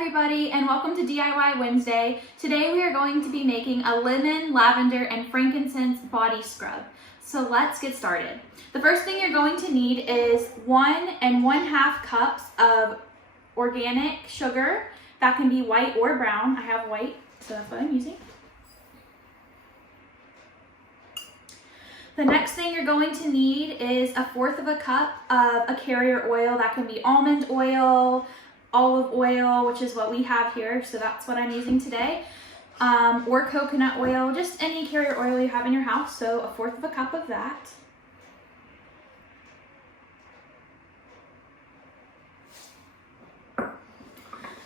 everybody, and welcome to DIY Wednesday. Today we are going to be making a lemon, lavender, and frankincense body scrub. So let's get started. The first thing you're going to need is 1 1/2 cups of organic sugar. That can be white or brown. I have white, so that's what I'm using. The next thing you're going to need is 1/4 cup of a carrier oil. That can be almond oil, olive oil, which is what we have here, so that's what I'm using today, or coconut oil, just any carrier oil you have in your house, so 1/4 cup of that.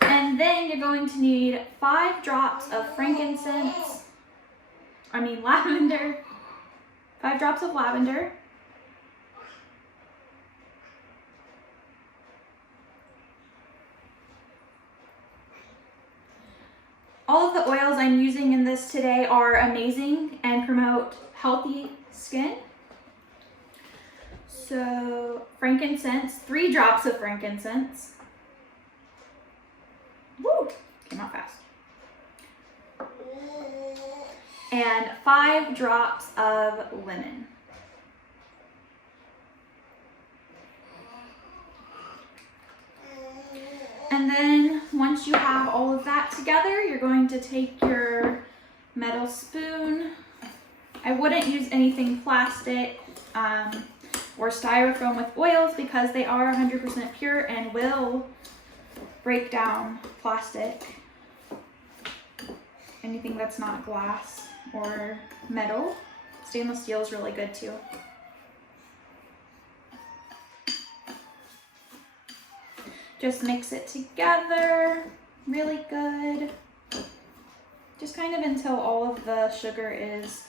And then you're going to need 5 drops of lavender, 5 drops of lavender. All of the oils I'm using in this today are amazing and promote healthy skin. So frankincense, 3 drops of frankincense. Woo, came out fast. And 5 drops of lemon. And then once you have all of that together, you're going to take your metal spoon. I wouldn't use anything plastic or styrofoam with oils because they are 100% pure and will break down plastic. Anything that's not glass or metal. Stainless steel is really good too. Just mix it together really good. Just kind of until all of the sugar is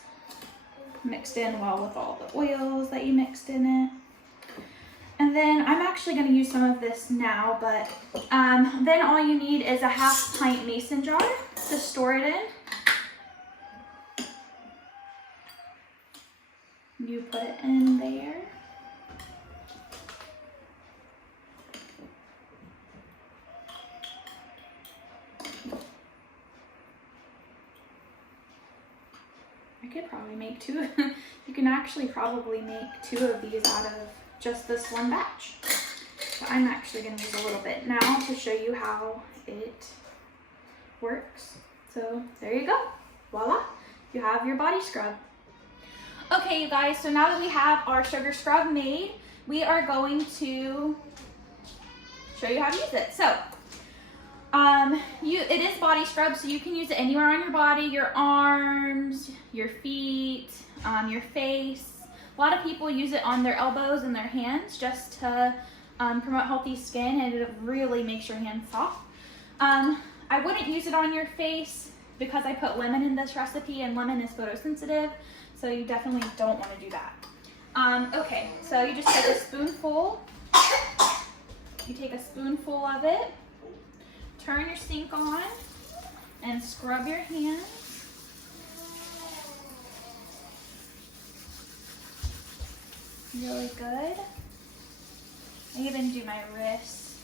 mixed in well with all the oils that you mixed in it. And then I'm actually going to use some of this now, but then all you need is a 1/2 pint mason jar to store it in. You put it in there. I could probably make 2. You can actually probably make 2 of these out of just this one batch. So I'm actually going to use a little bit now to show you how it works. So there you go. Voila. You have your body scrub. Okay, you guys, so now that we have our sugar scrub made, we are going to show you how to use it. So it is body scrub, so you can use it anywhere on your body, your arms, your feet, your face. A lot of people use it on their elbows and their hands just to promote healthy skin, and it really makes your hands soft. I wouldn't use it on your face because I put lemon in this recipe, and lemon is photosensitive, so you definitely don't want to do that. Okay, so you just take a spoonful. You take a spoonful of it. Turn your sink on and scrub your hands. Really good. I even do my wrists.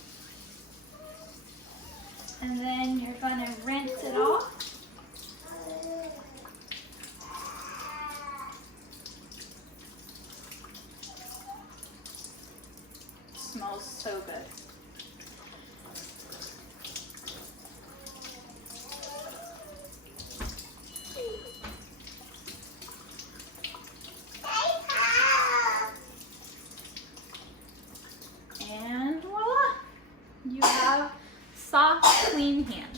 And then you're gonna rinse it off. It smells so good. And voila, you have soft, clean hands.